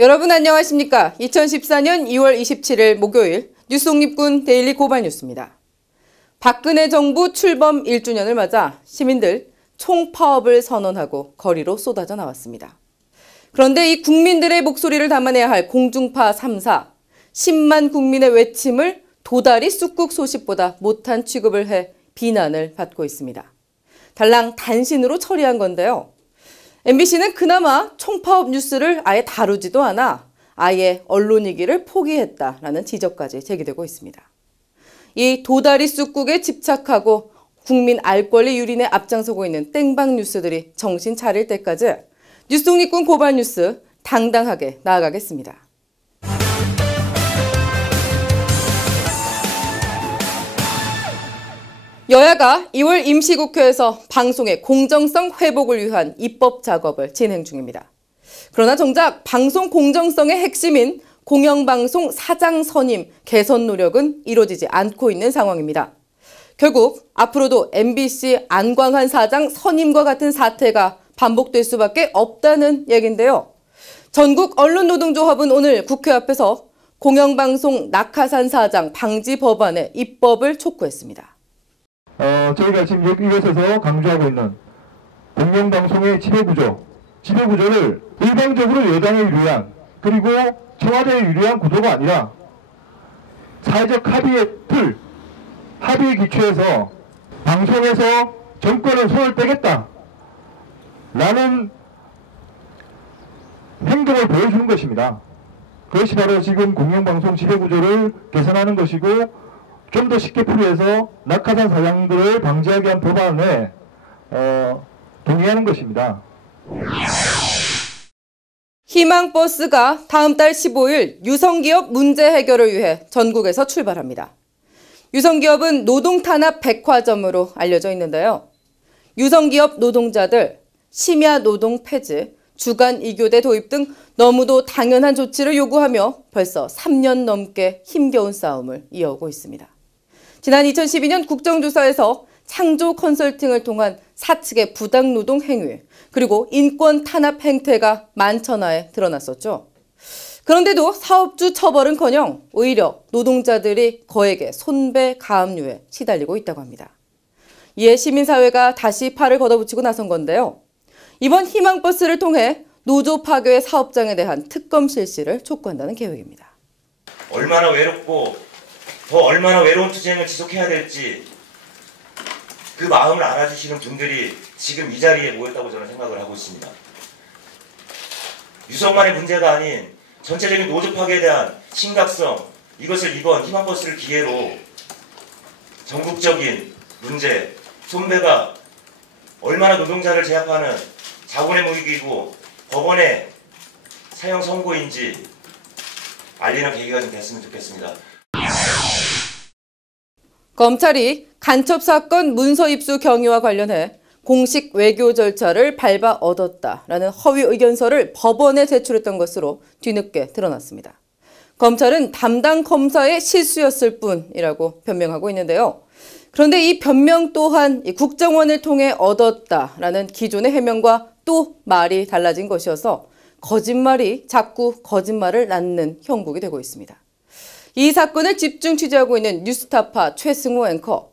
여러분 안녕하십니까? 2014년 2월 27일 목요일 뉴스 독립군 데일리 고발 뉴스입니다. 박근혜 정부 출범 1주년을 맞아 시민들 총파업을 선언하고 거리로 쏟아져 나왔습니다. 그런데 이 국민들의 목소리를 담아내야 할 공중파 3사, 10만 국민의 외침을 도다리 쑥국 소식보다 못한 취급을 해 비난을 받고 있습니다. 달랑 단신으로 처리한 건데요. MBC는 그나마 총파업 뉴스를 아예 다루지도 않아 아예 언론이기를 포기했다라는 지적까지 제기되고 있습니다. 이 도다리 쑥국에 집착하고 국민 알 권리 유린에 앞장서고 있는 땡방 뉴스들이 정신 차릴 때까지 뉴스 독립군 고발 뉴스 당당하게 나아가겠습니다. 여야가 2월 임시국회에서 방송의 공정성 회복을 위한 입법 작업을 진행 중입니다. 그러나 정작 방송 공정성의 핵심인 공영방송 사장 선임 개선 노력은 이루어지지 않고 있는 상황입니다. 결국 앞으로도 MBC 안광한 사장 선임과 같은 사태가 반복될 수밖에 없다는 얘긴데요. 전국 언론노동조합은 오늘 국회 앞에서 공영방송 낙하산 사장 방지 법안의 입법을 촉구했습니다. 저희가 지금 이곳에서 강조하고 있는 공영방송의 지배구조를 일방적으로 여당에 유리한 그리고 청와대에 유리한 구도가 아니라 사회적 합의의 틀, 합의에 기초해서 방송에서 정권은 손을 떼겠다 라는 행동을 보여주는 것입니다. 그것이 바로 지금 공영방송 지배구조를 개선하는 것이고 좀 더 쉽게 풀이해서 낙하산 사장들을 방지하게 한 법안에 동의하는 것입니다. 희망버스가 다음 달 15일 유성기업 문제 해결을 위해 전국에서 출발합니다. 유성기업은 노동탄압 백화점으로 알려져 있는데요. 유성기업 노동자들 심야 노동 폐지, 주간 2교대 도입 등 너무도 당연한 조치를 요구하며 벌써 3년 넘게 힘겨운 싸움을 이어오고 있습니다. 지난 2012년 국정조사에서 창조 컨설팅을 통한 사측의 부당노동 행위, 그리고 인권 탄압 행태가 만천하에 드러났었죠. 그런데도 사업주 처벌은커녕 오히려 노동자들이 거액의 손배 가압류에 시달리고 있다고 합니다. 이에 시민사회가 다시 팔을 걷어붙이고 나선 건데요. 이번 희망버스를 통해 노조 파괴 사업장에 대한 특검 실시를 촉구한다는 계획입니다. 얼마나 외로운 투쟁을 지속해야 될지 그 마음을 알아주시는 분들이 지금 이 자리에 모였다고 저는 생각을 하고 있습니다. 유성만의 문제가 아닌 전체적인 노조 파괴에 대한 심각성, 이것을 이번 희망버스를 기회로 전국적인 문제, 손배가 얼마나 노동자를 제압하는 자본의 무기이고 법원의 사형 선고인지 알리는 계기가 좀 됐으면 좋겠습니다. 검찰이 간첩사건 문서 입수 경위와 관련해 공식 외교 절차를 밟아 얻었다라는 허위 의견서를 법원에 제출했던 것으로 뒤늦게 드러났습니다. 검찰은 담당 검사의 실수였을 뿐이라고 변명하고 있는데요. 그런데 이 변명 또한 국정원을 통해 얻었다라는 기존의 해명과 또 말이 달라진 것이어서 거짓말이 자꾸 거짓말을 낳는 형국이 되고 있습니다. 이 사건을 집중 취재하고 있는 뉴스타파 최승호 앵커,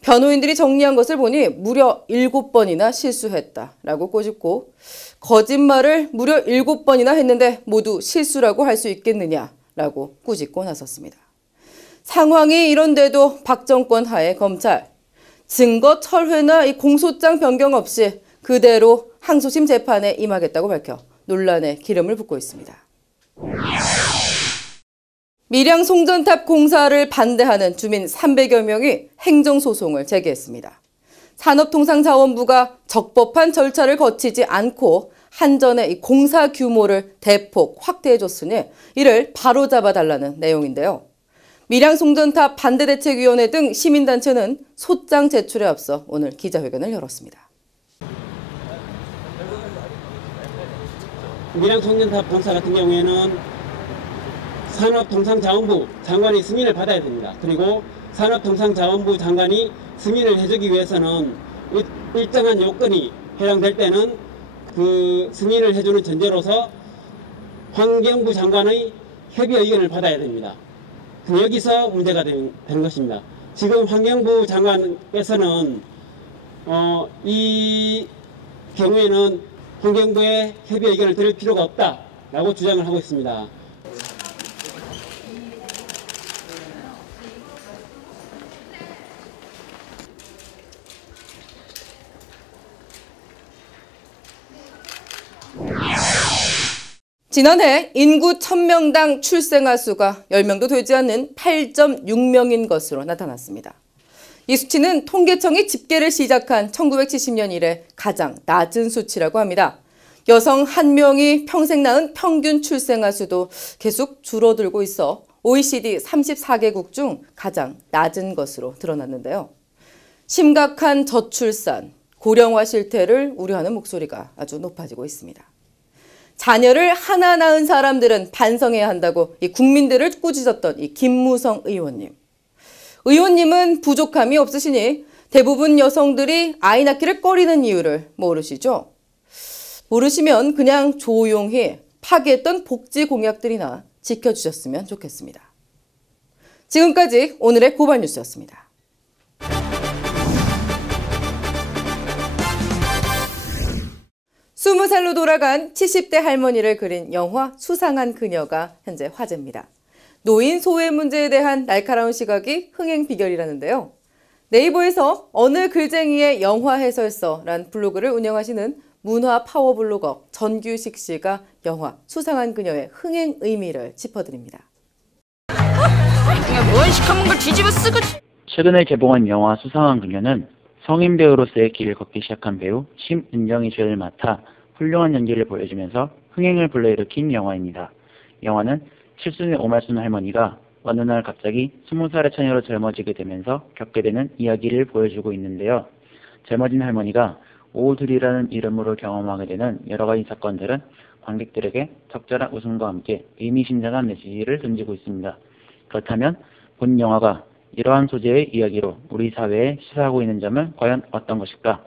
변호인들이 정리한 것을 보니 무려 7번이나 실수했다라고 꼬집고 거짓말을 무려 7번이나 했는데 모두 실수라고 할 수 있겠느냐라고 꾸짖고 나섰습니다. 상황이 이런데도 박 정권 하에 검찰, 증거 철회나 이 공소장 변경 없이 그대로 항소심 재판에 임하겠다고 밝혀 논란에 기름을 붓고 있습니다. 밀양 송전탑 공사를 반대하는 주민 300여 명이 행정소송을 제기했습니다. 산업통상자원부가 적법한 절차를 거치지 않고 한전의 공사 규모를 대폭 확대해줬으니 이를 바로잡아달라는 내용인데요. 밀양 송전탑 반대대책위원회 등 시민단체는 소장 제출에 앞서 오늘 기자회견을 열었습니다. 밀양 송전탑 공사 같은 경우에는 산업통상자원부 장관의 승인을 받아야 됩니다. 그리고 산업통상자원부 장관이 승인을 해주기 위해서는 일정한 요건이 해당될 때는 그 승인을 해주는 전제로서 환경부 장관의 협의 의견을 받아야 됩니다. 근데 여기서 문제가 된 것입니다. 지금 환경부 장관께서는 이 경우에는 환경부의 협의 의견을 들을 필요가 없다라고 주장을 하고 있습니다. 지난해 인구 1000명당 출생아 수가 10명도 되지 않는 8.6명인 것으로 나타났습니다. 이 수치는 통계청이 집계를 시작한 1970년 이래 가장 낮은 수치라고 합니다. 여성 1명이 평생 낳은 평균 출생아 수도 계속 줄어들고 있어 OECD 34개국 중 가장 낮은 것으로 드러났는데요. 심각한 저출산, 고령화 실태를 우려하는 목소리가 아주 높아지고 있습니다. 자녀를 하나 낳은 사람들은 반성해야 한다고 이 국민들을 꾸짖었던 이 김무성 의원님. 의원님은 부족함이 없으시니 대부분 여성들이 아이 낳기를 꺼리는 이유를 모르시죠? 모르시면 그냥 조용히 파기했던 복지 공약들이나 지켜주셨으면 좋겠습니다. 지금까지 오늘의 고발 뉴스였습니다. 20살로 돌아간 70대 할머니를 그린 영화 수상한 그녀가 현재 화제입니다. 노인 소외 문제에 대한 날카로운 시각이 흥행 비결이라는데요. 네이버에서 어느 글쟁이의 영화 해설서란 블로그를 운영하시는 문화 파워 블로거 전규식 씨가 영화 수상한 그녀의 흥행 의미를 짚어드립니다. 뭔 시커먼 걸 뒤집어 쓰고. 최근에 개봉한 영화 수상한 그녀는 성인 배우로서의 길을 걷기 시작한 배우 심은정이 주연을 맡아 훌륭한 연기를 보여주면서 흥행을 불러일으킨 영화입니다. 영화는 칠순의 오말순 할머니가 어느 날 갑자기 20살의 처녀로 젊어지게 되면서 겪게 되는 이야기를 보여주고 있는데요. 젊어진 할머니가 오두리라는 이름으로 경험하게 되는 여러 가지 사건들은 관객들에게 적절한 웃음과 함께 의미심장한 메시지를 던지고 있습니다. 그렇다면 본 영화가 이러한 소재의 이야기로 우리 사회에 시사하고 있는 점은 과연 어떤 것일까?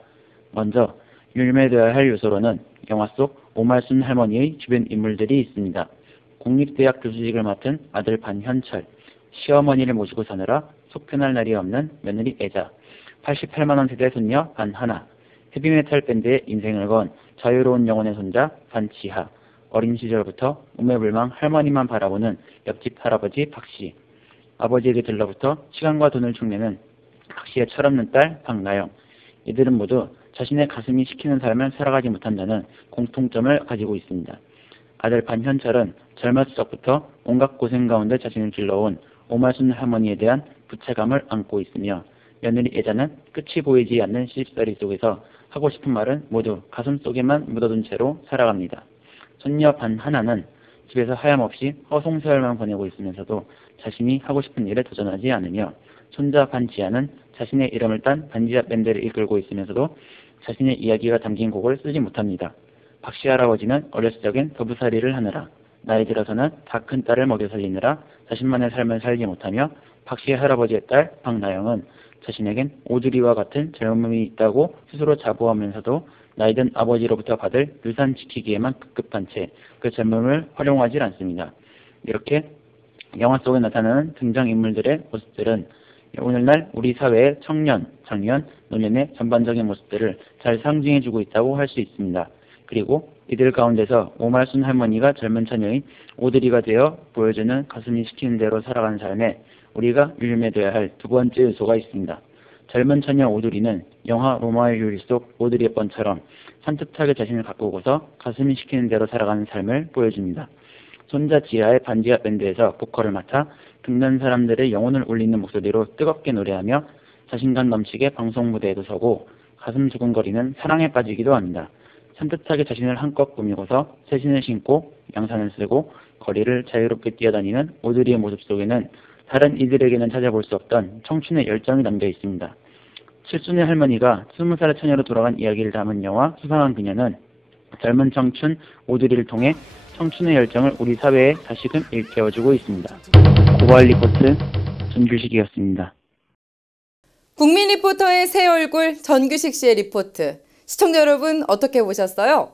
먼저 율매되어야 할 요소로는 영화 속 오말순 할머니의 주변 인물들이 있습니다. 공립대학 교수직을 맡은 아들 반현철, 시어머니를 모시고 사느라 속 편할 날이 없는 며느리 애자, 88만 원 세대 손녀 반하나, 헤비메탈 밴드의 인생을 건 자유로운 영혼의 손자 반지하, 어린 시절부터 우매불망 할머니만 바라보는 옆집 할아버지 박씨, 아버지에게 들러붙어 시간과 돈을 축내는 박씨의 철없는 딸 박나영. 이들은 모두 자신의 가슴이 시키는 삶을 살아가지 못한다는 공통점을 가지고 있습니다. 아들 반현철은 젊었을 적부터 온갖 고생 가운데 자신을 길러온 오말순 할머니에 대한 부채감을 안고 있으며, 며느리 애자는 끝이 보이지 않는 시집살이 속에서 하고 싶은 말은 모두 가슴 속에만 묻어둔 채로 살아갑니다. 손녀 반하나는 집에서 하염없이 허송세월만 보내고 있으면서도 자신이 하고 싶은 일에 도전하지 않으며, 손자 반지하는 자신의 이름을 딴 반지하 밴드를 이끌고 있으면서도 자신의 이야기가 담긴 곡을 쓰지 못합니다. 박씨 할아버지는 어렸을 적엔 더부살이를 하느라, 나이 들어서는 다 큰 딸을 먹여 살리느라 자신만의 삶을 살지 못하며, 박씨 할아버지의 딸 박나영은 자신에겐 오두리와 같은 젊음이 있다고 스스로 자부하면서도 나이든 아버지로부터 받을 유산 지키기에만 급급한 채 그 젊음을 활용하지 않습니다. 이렇게 영화 속에 나타나는 등장인물들의 모습들은 오늘날 우리 사회의 청년, 장년, 노년의 전반적인 모습들을 잘 상징해주고 있다고 할 수 있습니다. 그리고 이들 가운데서 오말순 할머니가 젊은 처녀인 오드리가 되어 보여주는 가슴이 시키는 대로 살아가는 삶에 우리가 유념해둬야 할 두 번째 요소가 있습니다. 젊은 처녀 오드리는 영화 로마의 요리 속 오드리의 뻔처럼 산뜻하게 자신을 가꾸고서 가슴이 시키는 대로 살아가는 삶을 보여줍니다. 손자 지하의 반지하 밴드에서 보컬을 맡아 듣는 사람들의 영혼을 울리는 목소리로 뜨겁게 노래하며 자신감 넘치게 방송 무대에도 서고 가슴 두근거리는 사랑에 빠지기도 합니다. 산뜻하게 자신을 한껏 꾸미고서 새 신을 신고 양산을 쓰고 거리를 자유롭게 뛰어다니는 오드리의 모습 속에는 다른 이들에게는 찾아볼 수 없던 청춘의 열정이 담겨 있습니다. 칠순의 할머니가 20살의 처녀로 돌아간 이야기를 담은 영화 수상한 그녀는 젊은 청춘 오드리를 통해 청춘의 열정을 우리 사회에 다시금 일깨워주고 있습니다. 고발 리포트 전규식이었습니다. 국민 리포터의 새 얼굴 전규식 씨의 리포트. 시청자 여러분 어떻게 보셨어요?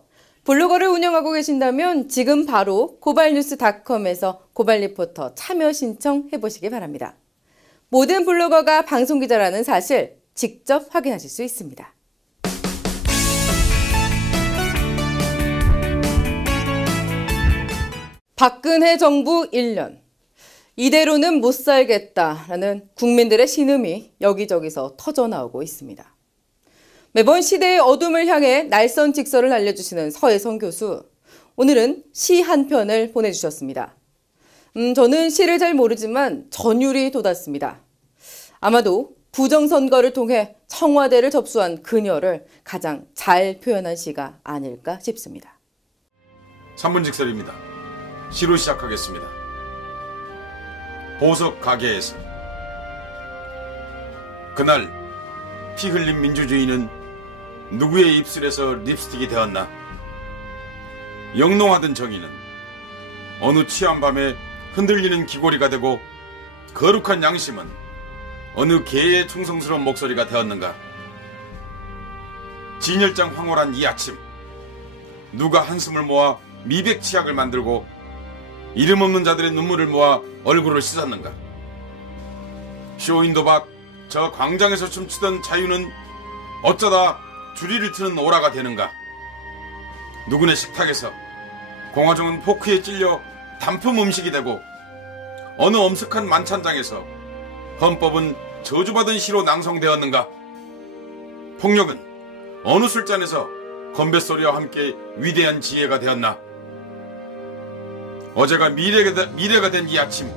블로거를 운영하고 계신다면 지금 바로 고발뉴스.com에서 고발리포터 참여 신청해 보시기 바랍니다. 모든 블로거가 방송기자라는 사실 직접 확인하실 수 있습니다. 박근혜 정부 1년. 이대로는 못 살겠다라는 국민들의 신음이 여기저기서 터져나오고 있습니다. 매번 시대의 어둠을 향해 날선 직설을 알려주시는 서혜성 교수. 오늘은 시 한 편을 보내주셨습니다. 저는 시를 잘 모르지만 전율이 돋았습니다. 아마도 부정선거를 통해 청와대를 접수한 그녀를 가장 잘 표현한 시가 아닐까 싶습니다. 3분 직설입니다. 시로 시작하겠습니다. 보석 가게에서 그날 피 흘린 민주주의는 누구의 입술에서 립스틱이 되었나? 영롱하던 정의는 어느 취한 밤에 흔들리는 귀고리가 되고 거룩한 양심은 어느 개의 충성스러운 목소리가 되었는가? 진열장 황홀한 이 아침 누가 한숨을 모아 미백치약을 만들고 이름 없는 자들의 눈물을 모아 얼굴을 씻었는가? 쇼인도박 저 광장에서 춤추던 자유는 어쩌다 주리를 트는 오라가 되는가? 누구네 식탁에서 공화정은 포크에 찔려 단품 음식이 되고 어느 엄숙한 만찬장에서 헌법은 저주받은 시로 낭송되었는가? 폭력은 어느 술잔에서 건뱃소리와 함께 위대한 지혜가 되었나? 어제가 미래가 된 이 아침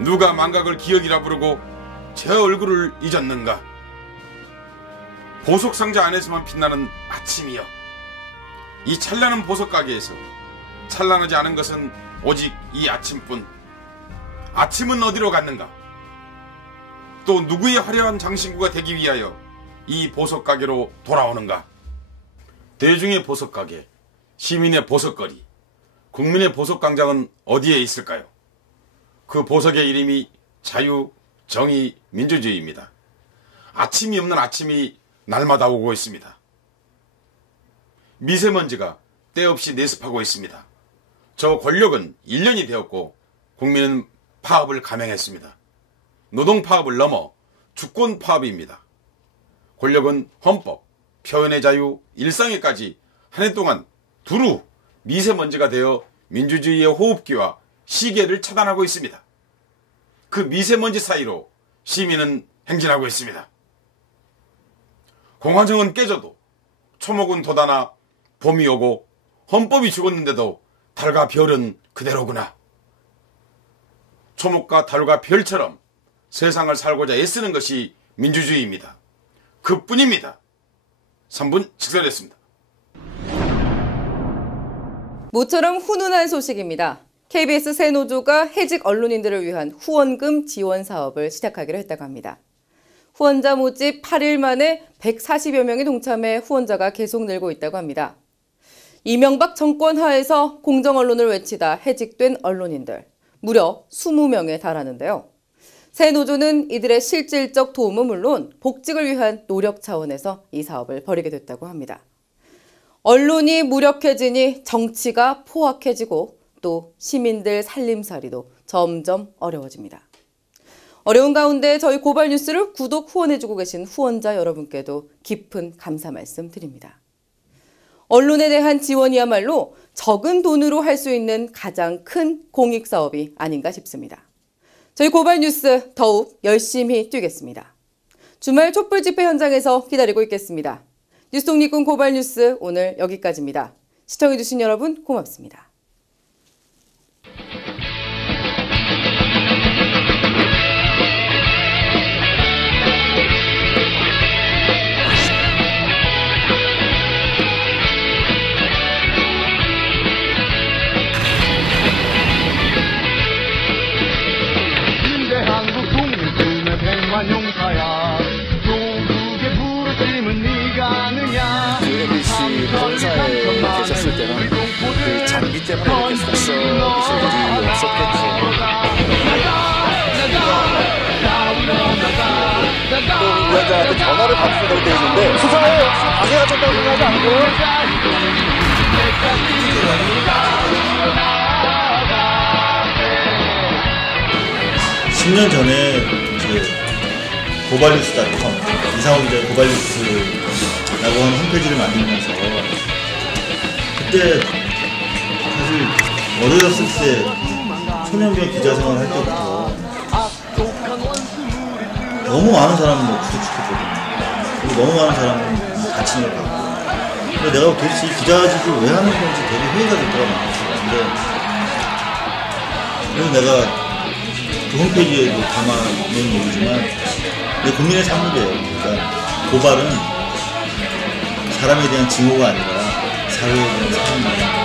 누가 망각을 기억이라 부르고 제 얼굴을 잊었는가? 보석상자 안에서만 빛나는 아침이여, 이 찬란한 보석가게에서 찬란하지 않은 것은 오직 이 아침뿐. 아침은 어디로 갔는가? 또 누구의 화려한 장신구가 되기 위하여 이 보석가게로 돌아오는가? 대중의 보석가게, 시민의 보석거리, 국민의 보석광장은 어디에 있을까요? 그 보석의 이름이 자유, 정의, 민주주의입니다. 아침이 없는 아침이 날마다 오고 있습니다. 미세먼지가 때없이 내습하고 있습니다. 저 권력은 1년이 되었고 국민은 파업을 감행했습니다. 노동파업을 넘어 주권파업입니다. 권력은 헌법, 표현의 자유, 일상에까지 한 해 동안 두루 미세먼지가 되어 민주주의의 호흡기와 시계를 차단하고 있습니다. 그 미세먼지 사이로 시민은 행진하고 있습니다. 공화정은 깨져도 초목은 돋아나 봄이 오고 헌법이 죽었는데도 달과 별은 그대로구나. 초목과 달과 별처럼 세상을 살고자 애쓰는 것이 민주주의입니다. 그뿐입니다. 3분 직설했습니다. 모처럼 훈훈한 소식입니다. KBS 새노조가 해직 언론인들을 위한 후원금 지원 사업을 시작하기로 했다고 합니다. 후원자 모집 8일 만에 140여 명이 동참해 후원자가 계속 늘고 있다고 합니다. 이명박 정권 하에서 공정언론을 외치다 해직된 언론인들 무려 20명에 달하는데요. 새노조는 이들의 실질적 도움은 물론 복직을 위한 노력 차원에서 이 사업을 벌이게 됐다고 합니다. 언론이 무력해지니 정치가 포악해지고 또 시민들 살림살이도 점점 어려워집니다. 어려운 가운데 저희 고발뉴스를 구독 후원해주고 계신 후원자 여러분께도 깊은 감사 말씀 드립니다. 언론에 대한 지원이야말로 적은 돈으로 할 수 있는 가장 큰 공익사업이 아닌가 싶습니다. 저희 고발뉴스 더욱 열심히 뛰겠습니다. 주말 촛불 집회 현장에서 기다리고 있겠습니다. 뉴스독립군 고발뉴스 오늘 여기까지입니다. 시청해주신 여러분 고맙습니다. 용사야 조국의 부르심은 네가 아느냐. MBC 본사에 계셨을 때는 그 장기 때문에 이렇게 속썩이실 일이 없었겠죠. 또 위원장한테 전화를 받으시다고 되어 있는데 수사에 방해하셨다고 생각하지 않고요? (10년) 전에 고발뉴스.com 이상호 기자의 고발뉴스라고 하는 홈페이지를 만들면서 그때 사실 어렸을 때 초년병 기자 생활을 할 때부터 너무 많은 사람을 구속시켰거든요. 그리고 너무 많은 사람을 다치는 걸 봤고, 근데 내가 도대체 이 기자직을 왜 하는 건지 되게 회의가 될 때가 많았어요. 그래서 내가 그 홈페이지에도 담아놓은 얘기지만 내 국민의 산물이에요. 그러니까 고발은 사람에 대한 징후가 아니라 사회에 대한 사람입니다.